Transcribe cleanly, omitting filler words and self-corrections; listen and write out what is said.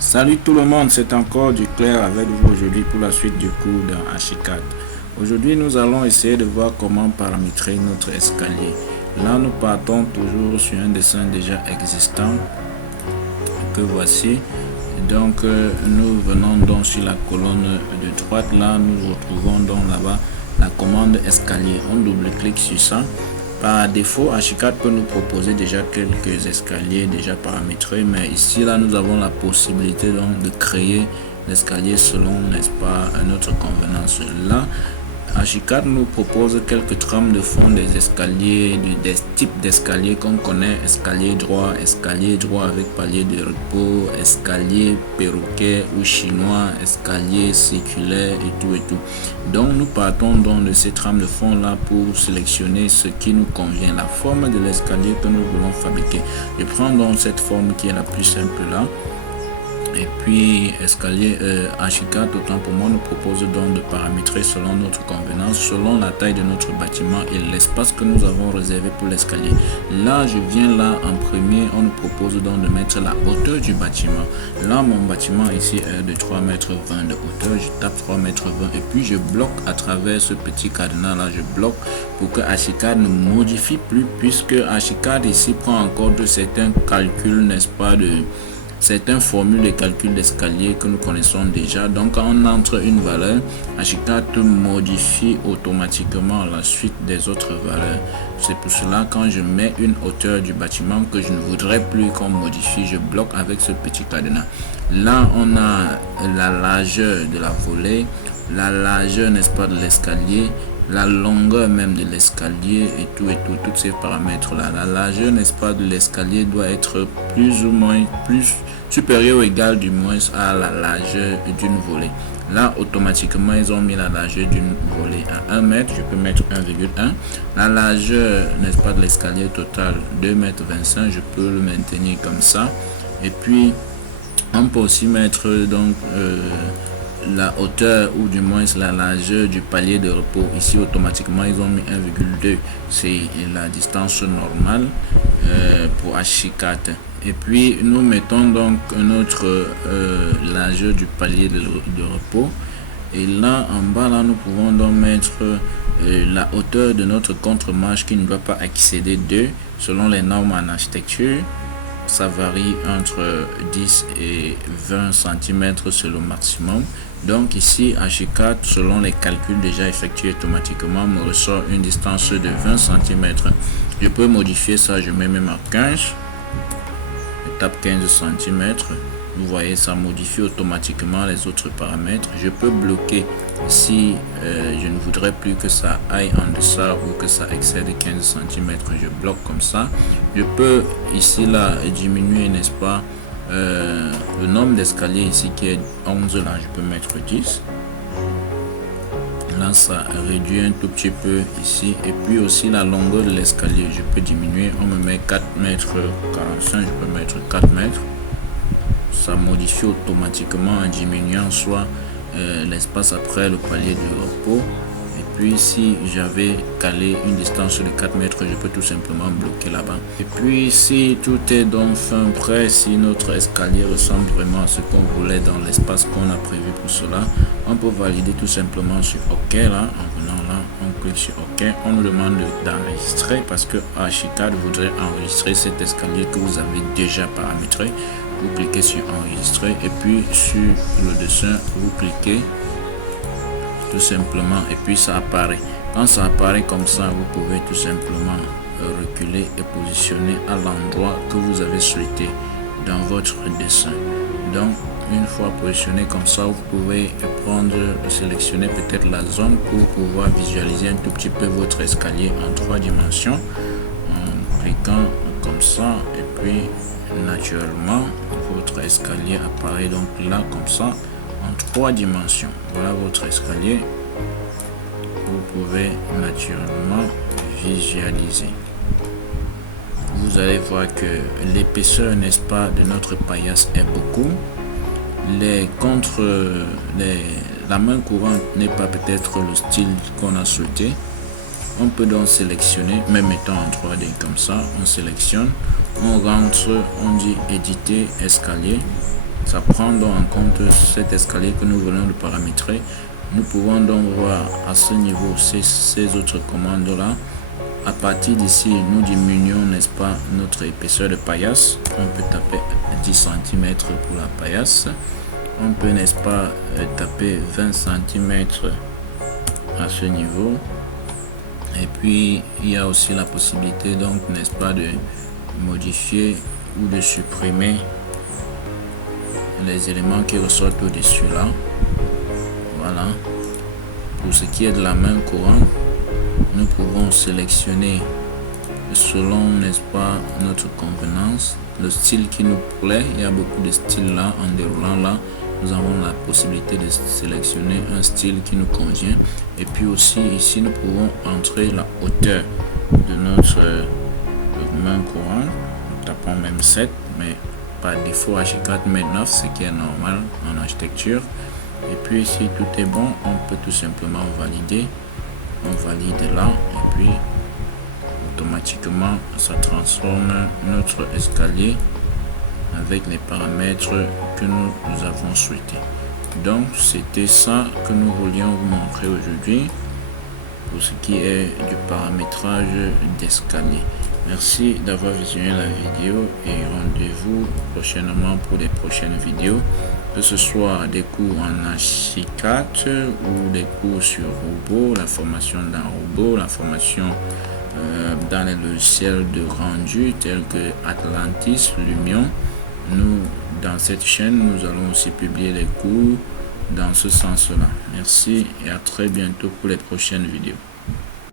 Salut tout le monde, c'est encore du clair avec vous aujourd'hui pour la suite du cours dans Archicad. Aujourd'hui, nous allons essayer de voir comment paramétrer notre escalier. Là, nous partons toujours sur un dessin déjà existant que voici. Donc, nous venons donc sur la colonne de droite. Là, nous retrouvons donc là-bas la commande escalier. On double-clique sur ça. Par défaut, Archicad peut nous proposer déjà quelques escaliers déjà paramétrés, mais ici là nous avons la possibilité donc de créer l'escalier selon, n'est-ce pas, notre convenance. Là, Archicad nous propose quelques trames de fond des escaliers, des types d'escaliers qu'on connaît: escalier droit avec palier de repos, escalier perroquet ou chinois, escalier circulaire et tout. Donc nous partons donc de ces trames de fond là pour sélectionner ce qui nous convient, la forme de l'escalier que nous voulons fabriquer. Je prends donc cette forme qui est la plus simple là. Et puis escalier Archicad, autant pour moi, nous propose donc de paramétrer selon notre convenance, selon la taille de notre bâtiment et l'espace que nous avons réservé pour l'escalier. Là, je viens là en premier, on nous propose donc de mettre la hauteur du bâtiment. Là, mon bâtiment ici est de 3,20 m de hauteur, je tape 3,20 m et puis je bloque à travers ce petit cadenas là, je bloque pour que Archicad ne modifie plus, puisque Archicad ici prend encore de certains calculs, n'est-ce pas, de certaines formules de calcul d'escalier que nous connaissons déjà. Donc quand on entre une valeur, Archicad modifie automatiquement la suite des autres valeurs. C'est pour cela quand je mets une hauteur du bâtiment que je ne voudrais plus qu'on modifie, je bloque avec ce petit cadenas. Là on a la largeur de la volée, la largeur, n'est-ce pas, de l'escalier, la longueur même de l'escalier et tous ces paramètres là. La largeur, n'est-ce pas, de l'escalier doit être plus ou moins supérieur ou égal du moins à la largeur d'une volée. Là automatiquement ils ont mis la largeur d'une volée à 1 m, je peux mettre 1,1. la largeur, n'est-ce pas, de l'escalier total 2,25 m, je peux le maintenir comme ça. Et puis on peut aussi mettre donc la hauteur ou du moins la largeur du palier de repos. Ici automatiquement ils ont mis 1,2, c'est la distance normale pour Archicad. Et puis nous mettons donc notre largeur du palier de repos, et là en bas là nous pouvons donc mettre la hauteur de notre contre-marche qui ne doit pas excéder 2 selon les normes en architecture. Ça varie entre 10 et 20 cm, c'est le maximum. Donc ici Archicad, selon les calculs déjà effectués automatiquement, me ressort une distance de 20 cm. Je peux modifier ça, je mets même à 15, je tape 15 cm. Vous voyez, ça modifie automatiquement les autres paramètres. Je peux bloquer si je ne voudrais plus que ça aille en deçà ou que ça excède 15 cm. Je bloque comme ça. Je peux ici là diminuer, n'est-ce pas, le nombre d'escaliers ici qui est 11, là je peux mettre 10. Là ça réduit un tout petit peu ici. Et puis aussi la longueur de l'escalier, je peux diminuer. On me met 4 m 45, je peux mettre 4 mètres. Ça modifie automatiquement en diminuant soit l'espace après le palier de repos. Et puis si j'avais calé une distance de 4 mètres, je peux tout simplement bloquer là-bas. Et puis si tout est donc fin prêt, si notre escalier ressemble vraiment à ce qu'on voulait dans l'espace qu'on a prévu pour cela, on peut valider tout simplement sur OK. Là en venant là, on clique sur OK. On nous demande d'enregistrer parce que Archicad voudrait enregistrer cet escalier que vous avez déjà paramétré. Vous cliquez sur enregistrer et puis sur le dessin vous cliquez tout simplement et puis ça apparaît. Quand ça apparaît comme ça, vous pouvez tout simplement reculer et positionner à l'endroit que vous avez souhaité dans votre dessin. Donc une fois positionné comme ça, vous pouvez sélectionner peut-être la zone pour pouvoir visualiser un tout petit peu votre escalier en 3 dimensions en cliquant comme ça. Et puis naturellement votre escalier apparaît donc là comme ça en 3 dimensions. Voilà votre escalier. Vous pouvez naturellement visualiser. Vous allez voir que l'épaisseur, n'est-ce pas, de notre paillasse est beaucoup. La main courante n'est pas peut-être le style qu'on a souhaité. On peut donc sélectionner, même étant en 3D comme ça, on sélectionne, on rentre, on dit éditer escalier. Ça prend donc en compte cet escalier que nous venons de paramétrer. Nous pouvons donc voir à ce niveau ces autres commandes là. À partir d'ici, nous diminuons, n'est-ce pas, notre épaisseur de paillasse. On peut taper 10 cm pour la paillasse. On peut, n'est-ce pas, taper 20 cm à ce niveau. Et puis, il y a aussi la possibilité, donc, n'est-ce pas, de modifier ou de supprimer les éléments qui ressortent au-dessus là. Voilà. Pour ce qui est de la main courante, nous pouvons sélectionner selon, n'est-ce pas, notre convenance, le style qui nous plaît. Il y a beaucoup de styles là. En déroulant là, nous avons la possibilité de sélectionner un style qui nous convient. Et puis aussi ici, nous pouvons entrer la hauteur de notre main courante. Nous tapons même 7, mais par défaut H4 met 9, ce qui est normal en architecture. Et puis si tout est bon, on peut tout simplement valider. On valide là et puis automatiquement ça transforme notre escalier avec les paramètres que nous avons souhaité. Donc c'était ça que nous voulions vous montrer aujourd'hui pour ce qui est du paramétrage d'escalier. Merci d'avoir visionné la vidéo et rendez-vous prochainement pour les prochaines vidéos, que ce soit des cours en Archicad ou des cours sur robot, la formation d'un robot, la formation dans les logiciels de rendu tels que Atlantis, Lumion. Nous, dans cette chaîne, nous allons aussi publier des cours dans ce sens-là. Merci et à très bientôt pour les prochaines vidéos.